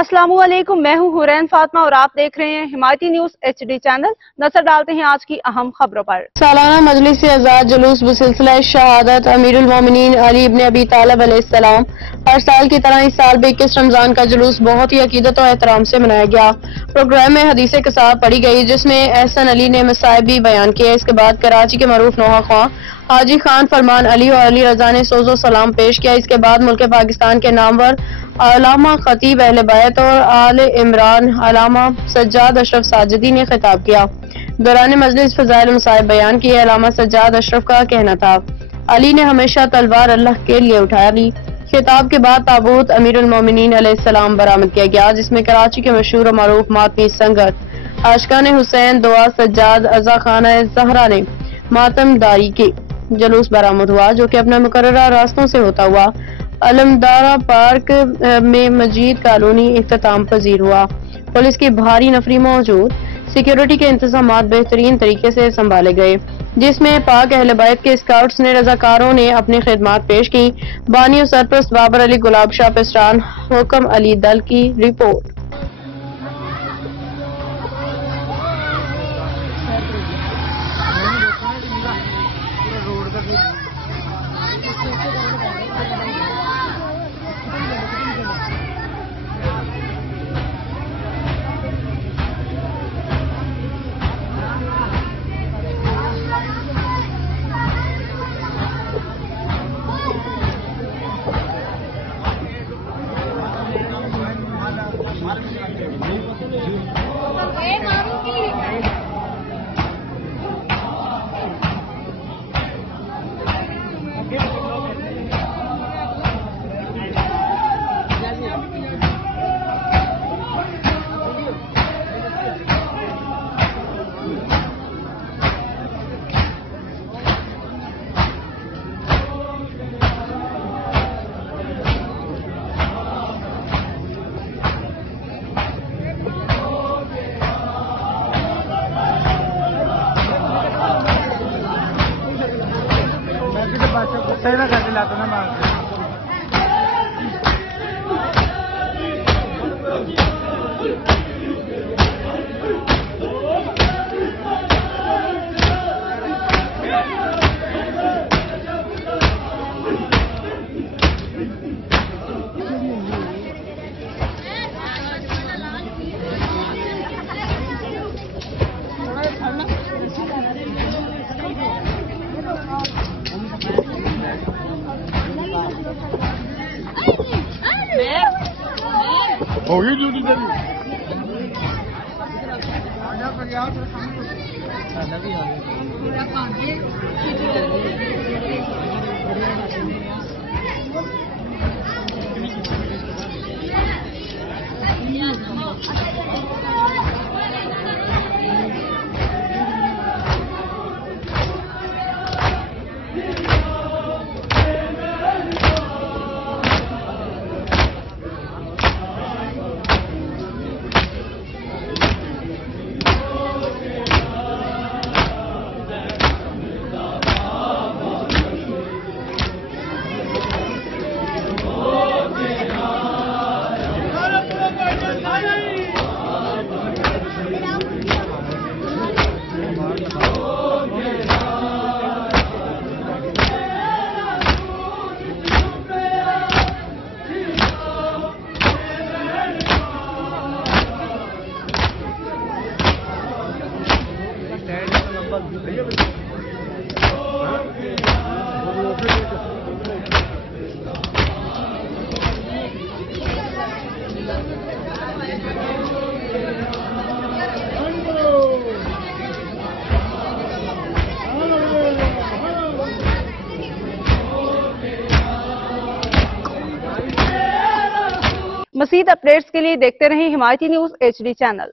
अस्सलामु अलैकुम, मैं हूं हुरैन फातिमा और आप देख रहे हैं हिमायती न्यूज HD चैनल। नजर डालते हैं आज की अहम खबरों पर। सालाना मजलिस आजाद जुलूस बसिलसिला शहादत अमीरुल मोमिनीन अली इब्न अबी तालिब अलैहिस्सलाम हर साल की तरह इस साल भी 21 रमजान का जुलूस बहुत ही अकीदत और एहतराम से मनाया गया। प्रोग्राम में हदीस कसाब पढ़ी गई जिसमें एहसन अली ने मसाइब भी बयान किए। इसके बाद कराची के मरूफ नोहा खां, हाजी खान फरमान अली और अली रजा ने सोजो सलाम पेश किया। इसके बाद मुल्क पाकिस्तान के नामवर अल्लामा खतीब अहले बैत और आले इमरान अल्लामा सज्जाद अशरफ साजिदी ने खिताब किया। दौरान मजलिस फजाइल मसाइब बयान किए। अल्लामा सज्जाद अशरफ का कहना था, अली ने हमेशा तलवार अल्लाह के लिए उठा ली। खिताब के बाद ताबूत अमीरुल मोमिनीन अलैहिस्सलाम बरामद किया गया जिसमें कराची के मशहूर और मरूफ मातमी संगत आशिकान हुसैन दुआ सज्जाद अजा खाना जहरा ने मातमदारी की जुलूस बरामद हुआ, जो कि अपने मुकर्ररा रास्तों से होता हुआ अलमदारा पार्क में मजीद कॉलोनी इख्तिताम पजीर हुआ। पुलिस की भारी नफरी मौजूद, सिक्योरिटी के इंतजाम बेहतरीन तरीके से संभाले गए, जिसमें पाक अहले बैत के स्काउट्स ने रजाकारों ने अपनी खिदमत पेश की। बानी और सरप्रस्त बाबर अली गुलाब शाह पिस्टान हुक्म अली दल की report. Saya nak kasih lagu nama. Oh, you do the मज़ीद अपडेट्स के लिए देखते रहें हिमायती न्यूज HD चैनल।